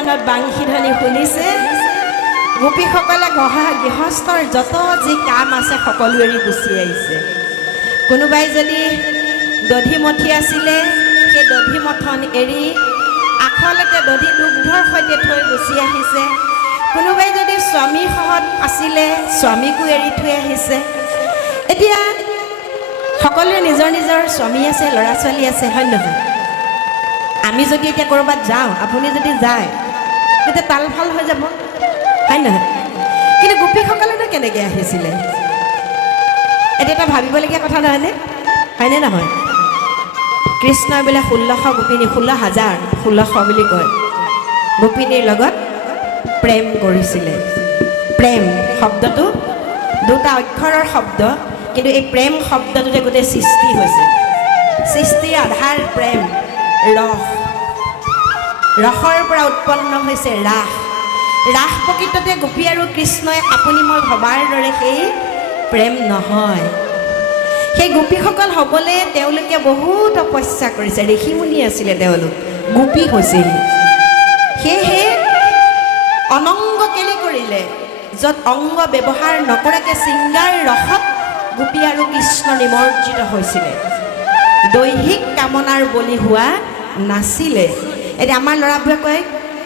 বৃন্দাবনত বাংশী ধ্বনি শুনিছে গোপীসকলে গৃহস্থৰ যত যি কাম আছে সকলো এৰি গুচি আহিছে কোনোবাই যদি দধি মঠি আছিলে সেই দধি মঠন এৰি আখলতে দধি দুগ্ধৰ সৈতে থৈ গুচি আহিছে কোনোবাই যদি স্বামী সহত আছিলে স্বামীকো এৰি থৈ আহিছে এতিয়া সকলোৱে নিজৰ নিজৰ স্বামী আছে ল'ৰা ছোৱালী আছে হয় নহয় আমি যদি এতিয়া কৰবাত যাওঁ আপুনি যদি যায় তেতিয়া তালফাল হৈ যাব হয় নহয় কিন্তু গোপীসকলেনো কেনেকৈ আহিছিলে এটা এটা ভাবিবলগীয়া কথা নহয়নে হয়নে নহয় কৃষ্ণই বোলে 1600 গোপিনী 16,000 1600 বুলি কয় গোপিনীৰ লগত প্ৰেম কৰিছিলে প্ৰেম শব্দটো দুটা অক্ষৰৰ শব্দ কিন্তু এই প্ৰেম শব্দটোতে গোটেই সৃষ্টি হৈছে সৃষ্টিৰ আধাৰ প্ৰেম ৰস ৰসৰ পৰা উৎপন্ন হৈছে ৰাস ৰাস প্ৰকৃততে গোপী আৰু কৃষ্ণই আপুনি মই ভবাৰ দৰে সেই প্ৰেম নহয় সেই গোপীসকল হ'বলৈ তেওঁলোকে বহুত তপস্যা কৰিছে ঋষিমুনি আছিলে তেওঁলোক গোপী হৈছিল সেয়েহে অনংগ কেলে কৰিলে য'ত অংগ ব্যৱহাৰ নকৰাকৈ শৃংগাৰ ৰসত গোপী আৰু কৃষ্ণ নিমজ্জিত হৈছিলে দৈহিক কামনাৰ বলি হোৱা নাছিলে এতিয়া আমাৰ ল'ৰাবোৰে কয়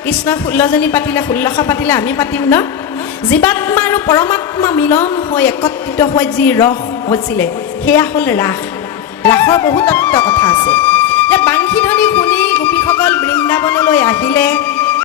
কৃষ্ণ 16জনী পাতিলে 1600 পাতিলে আমি পাতিম ন জীৱাত্মা আৰু পৰমাত্মা মিলন হৈ একত্ৰিত হৈ যি ৰস হৈছিলে সেয়া হ'ল ৰাস ৰাসৰ বহু তত্ত্ব কথা আছে যে বাংশী ধ্বনি শুনি গোপীসকল বৃন্দাবনলৈ আহিলে